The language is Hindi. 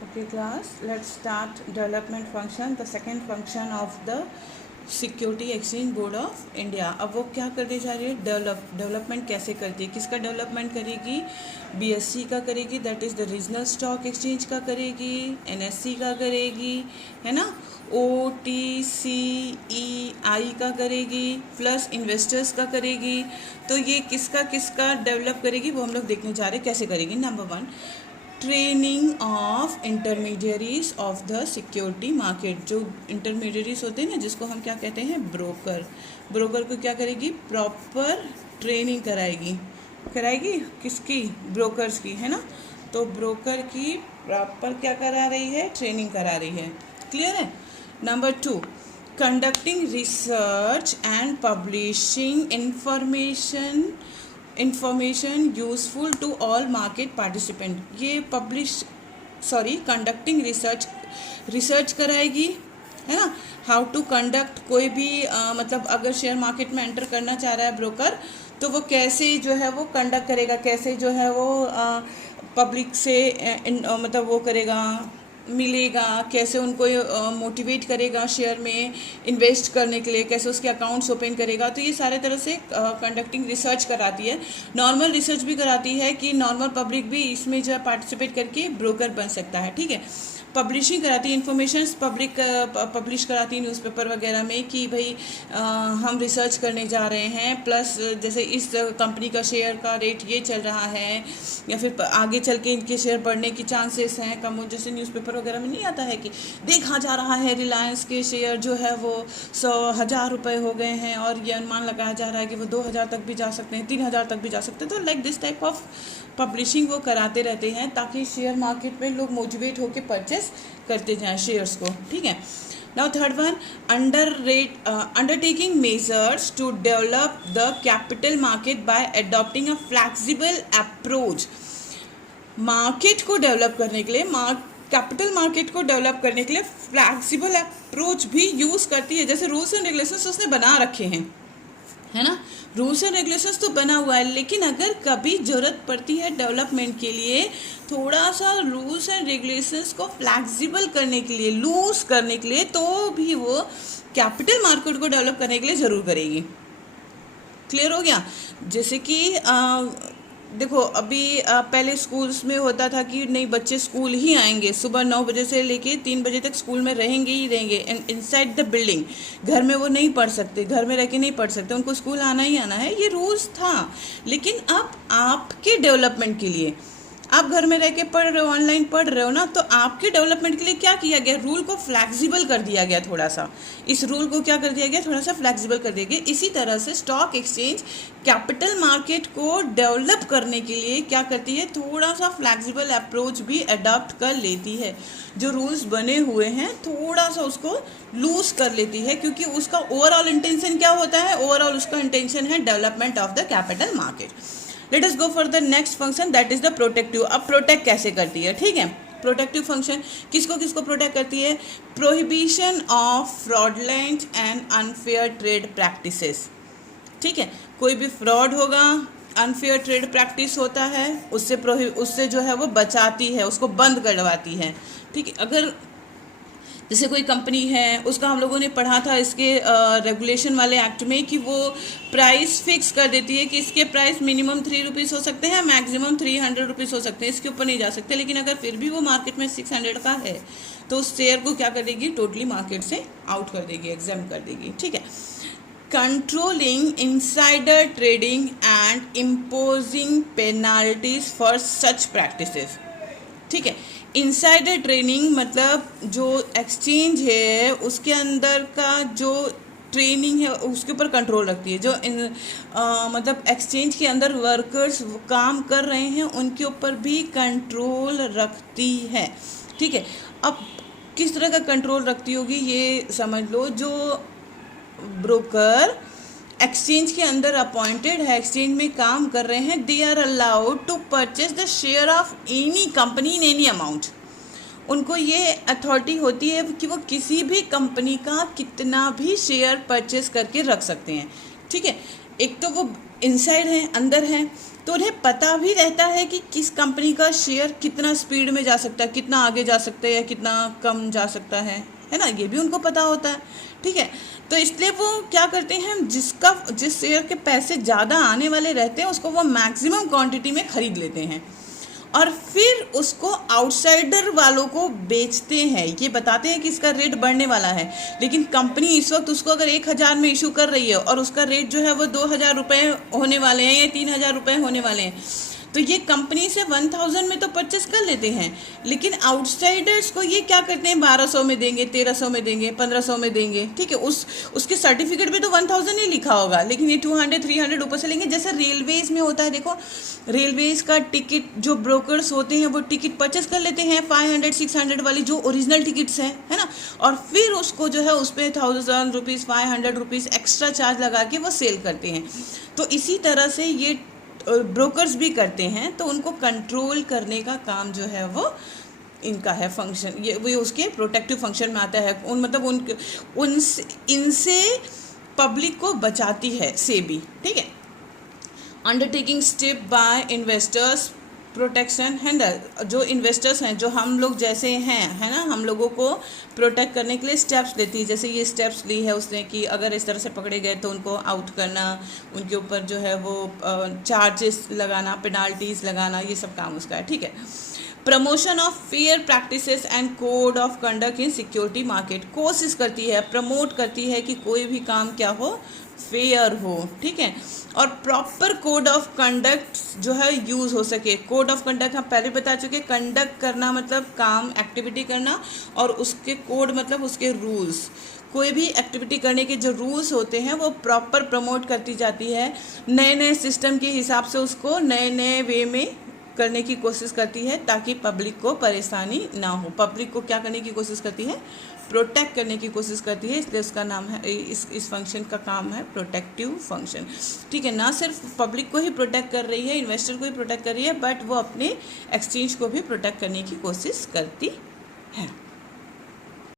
Okay class, let's start development function, the second function of the security exchange board of India. अब वो क्या करने जा रही है, डेवलपमेंट कैसे करती है, किसका डेवलपमेंट करेगी, बीएससी का करेगी, that is the regional stock exchange का करेगी, एनएससी का करेगी, है ना, ओटीसीईआई का करेगी, प्लस इन्वेस्टर्स का करेगी। तो ये किसका किसका डेवलप करेगी वो हम लोग देखने जा रहे हैं कैसे करेगी। Number 1, training of intermediaries of the security market. जो इंटरमीडियरीज होते हैं ना, जिसको हम क्या कहते हैं, ब्रोकर। ब्रोकर को क्या करेगी, प्रॉपर ट्रेनिंग कराएगी किसकी, ब्रोकर्स की, है ना। तो ब्रोकर की प्रॉपर क्या करा रही है, ट्रेनिंग करा रही है। क्लियर है। Number 2, conducting research and publishing information useful to all market participant. ये कंडक्टिंग रिसर्च कराएगी, है ना। हाउ टू कंडक्ट, कोई भी मतलब अगर शेयर मार्केट में एंटर करना चाह रहा है ब्रोकर, तो वो कैसे जो है वो कंडक्ट करेगा, कैसे जो है वो पब्लिक से मतलब वो करेगा, मिलेगा, कैसे उनको मोटिवेट करेगा शेयर में इन्वेस्ट करने के लिए, कैसे उसके अकाउंट्स ओपन करेगा। तो ये सारे तरह से कंडक्टिंग रिसर्च कराती है। नॉर्मल रिसर्च भी कराती है कि नॉर्मल पब्लिक भी इसमें जो है पार्टिसिपेट करके ब्रोकर बन सकता है, ठीक है। पब्लिशिंग कराती है, इन्फॉर्मेशन पब्लिक पब्लिश कराती है न्यूज़पेपर वगैरह में कि भाई हम रिसर्च करने जा रहे हैं, प्लस जैसे इस कंपनी का शेयर का रेट ये चल रहा है, या फिर आगे चल के इनके शेयर बढ़ने की चांसेस हैं कम। जैसे न्यूज़पेपर वगैरह में नहीं आता है कि देखा जा रहा है रिलायंस के शेयर जो है वो 100,000 रुपये हो गए हैं, और ये अनुमान लगाया जा रहा है कि वो 2,000 तक भी जा सकते हैं, 3,000 तक भी जा सकते हैं। तो like this type of publishing वो कराते रहते हैं ताकि शेयर मार्केट में लोग मोटिवेट होकर परचेस करते जाएं शेयर्स को, ठीक है। Now third one, undertaking measures to develop the capital market by adopting a flexible approach. Market को डेवलप करने के लिए, कैपिटल मार्केट को डेवलप करने के लिए फ्लैक्सिबल अप्रोच भी यूज़ करती है। जैसे रूल्स एंड रेगुलेशंस उसने बना रखे हैं, है ना, रूल्स एंड रेगुलेशंस तो बना हुआ है, लेकिन अगर कभी ज़रूरत पड़ती है डेवलपमेंट के लिए, थोड़ा सा रूल्स एंड रेगुलेशंस को फ्लैक्सिबल करने के लिए, लूज करने के लिए, तो भी वो कैपिटल मार्केट को डेवलप करने के लिए ज़रूर करेगी। क्लियर हो गया। जैसे कि देखो अभी पहले स्कूल्स में होता था कि नहीं, बच्चे स्कूल ही आएंगे, सुबह 9 बजे से लेके 3 बजे तक स्कूल में रहेंगे ही रहेंगे इनसाइड द बिल्डिंग। घर में वो नहीं पढ़ सकते, घर में रह के नहीं पढ़ सकते, उनको स्कूल आना ही आना है, ये रूल्स था। लेकिन अब आपके डेवलपमेंट के लिए, आप घर में रह के पढ़ रहे हो, ऑनलाइन पढ़ रहे हो ना, तो आपके डेवलपमेंट के लिए क्या किया गया, रूल को फ्लैक्सिबल कर दिया गया थोड़ा सा। इस रूल को क्या कर दिया गया, थोड़ा सा फ्लैक्सिबल कर दिया गया। इसी तरह से स्टॉक एक्सचेंज कैपिटल मार्केट को डेवलप करने के लिए क्या करती है, थोड़ा सा फ्लैक्सिबल अप्रोच भी अडॉप्ट कर लेती है। जो रूल्स बने हुए हैं थोड़ा सा उसको लूज कर लेती है, क्योंकि उसका ओवरऑल इंटेंशन क्या होता है, ओवरऑल उसका इंटेंशन है development of the capital market. Let us go for the next function, that is the protective. अब प्रोटेक्ट कैसे करती है, ठीक है। प्रोटेक्टिव फंक्शन किसको किसको प्रोटेक्ट करती है, prohibition of fraudulent and unfair trade practices, ठीक है। कोई भी फ्रॉड होगा, अनफेयर ट्रेड प्रैक्टिस होता है, उससे जो है वो बचाती है, उसको बंद करवाती है, ठीक है। अगर जैसे कोई कंपनी है, उसका हम लोगों ने पढ़ा था इसके रेगुलेशन वाले एक्ट में कि वो प्राइस फिक्स कर देती है कि इसके प्राइस मिनिमम 3 रुपीज़ हो सकते हैं, मैक्सिमम 300 रुपीज़ हो सकते हैं, इसके ऊपर नहीं जा सकते। लेकिन अगर फिर भी वो मार्केट में 600 का है, तो उस शेयर को क्या कर देगी, टोटली मार्केट से आउट कर देगी, एग्जाम कर देगी, ठीक है। Controlling insider trading and imposing penalties for such practices, ठीक है। इनसाइडर ट्रेनिंग मतलब जो एक्सचेंज है उसके अंदर का जो ट्रेनिंग है उसके ऊपर कंट्रोल रखती है। जो मतलब एक्सचेंज के अंदर वर्कर्स काम कर रहे हैं उनके ऊपर भी कंट्रोल रखती है, ठीक है। अब किस तरह का कंट्रोल रखती होगी ये समझ लो। जो ब्रोकर एक्सचेंज के अंदर अपॉइंटेड है, एक्सचेंज में काम कर रहे हैं, they are allowed to purchase the share of any company in any amount. उनको ये अथॉरिटी होती है कि वो किसी भी कंपनी का कितना भी शेयर परचेज करके रख सकते हैं, ठीक है। एक तो वो इनसाइड है, अंदर है, तो उन्हें पता भी रहता है कि किस कंपनी का शेयर कितना स्पीड में जा सकता है, कितना आगे जा सकता है या कितना कम जा सकता है ना, ये भी उनको पता होता है। ठीक है, तो इसलिए वो क्या करते हैं, जिस शेयर के पैसे ज़्यादा आने वाले रहते हैं उसको वो मैक्सिमम क्वांटिटी में खरीद लेते हैं और फिर उसको आउटसाइडर वालों को बेचते हैं। ये बताते हैं कि इसका रेट बढ़ने वाला है, लेकिन कंपनी इस वक्त उसको अगर 1,000 में इशू कर रही है और उसका रेट जो है वो 2,000 रुपये होने वाले हैं या 3,000 रुपये होने वाले हैं, तो ये कंपनी से 1,000 में तो परचेस कर लेते हैं, लेकिन आउटसाइडर्स को ये क्या करते हैं, 1,200 में देंगे, 1,300 में देंगे, 1,500 में देंगे। ठीक है, उसके सर्टिफिकेट पे तो 1,000 ही लिखा होगा, लेकिन ये 200 300 ऊपर से लेंगे। जैसे रेलवेज़ में होता है, देखो रेलवेज़ का टिकट जो ब्रोकर्स होते हैं वो टिकट परचेस कर लेते हैं 500 600 वाली जो ओरिजिनल टिकट्स है ना, और फिर उसको जो है उस पर 1,000 रुपीज़ 500 रुपीज़ एक्स्ट्रा चार्ज लगा के वो सेल करते हैं। तो इसी तरह से ये ब्रोकर्स भी करते हैं, तो उनको कंट्रोल करने का काम जो है वो इनका है फंक्शन, ये वो उसके प्रोटेक्टिव फंक्शन में आता है। इनसे पब्लिक को बचाती है सेबी। ठीक है, undertaking step by investors protection handle, जो इन्वेस्टर्स हैं, जो हम लोग जैसे हैं, है ना, हम लोगों को प्रोटेक्ट करने के लिए स्टेप्स लेती है। जैसे ये स्टेप्स ली है उसने कि अगर इस तरह से पकड़े गए तो उनको आउट करना, उनके ऊपर जो है वो चार्जेस लगाना, पेनाल्टीज लगाना, ये सब काम उसका है। ठीक है, promotion of fair practices and code of conduct in security market, कोशिश करती है, प्रमोट करती है कि कोई भी काम क्या हो, फेयर हो। ठीक है, और प्रॉपर कोड ऑफ कंडक्ट जो है यूज़ हो सके। कोड ऑफ कंडक्ट हम पहले बता चुके, कंडक्ट करना मतलब काम, एक्टिविटी करना, और उसके कोड मतलब उसके रूल्स। कोई भी एक्टिविटी करने के जो रूल्स होते हैं वो प्रॉपर प्रमोट करती जाती है, नए नए सिस्टम के हिसाब से उसको नए नए वे में करने की कोशिश करती है ताकि पब्लिक को परेशानी ना हो। पब्लिक को क्या करने की कोशिश करती है, प्रोटेक्ट करने की कोशिश करती है, इसलिए उसका नाम है, इस फंक्शन का काम है प्रोटेक्टिव फंक्शन। ठीक है, ना सिर्फ पब्लिक को ही प्रोटेक्ट कर रही है, इन्वेस्टर को ही प्रोटेक्ट कर रही है, बट वो अपने एक्सचेंज को भी प्रोटेक्ट करने की कोशिश करती है।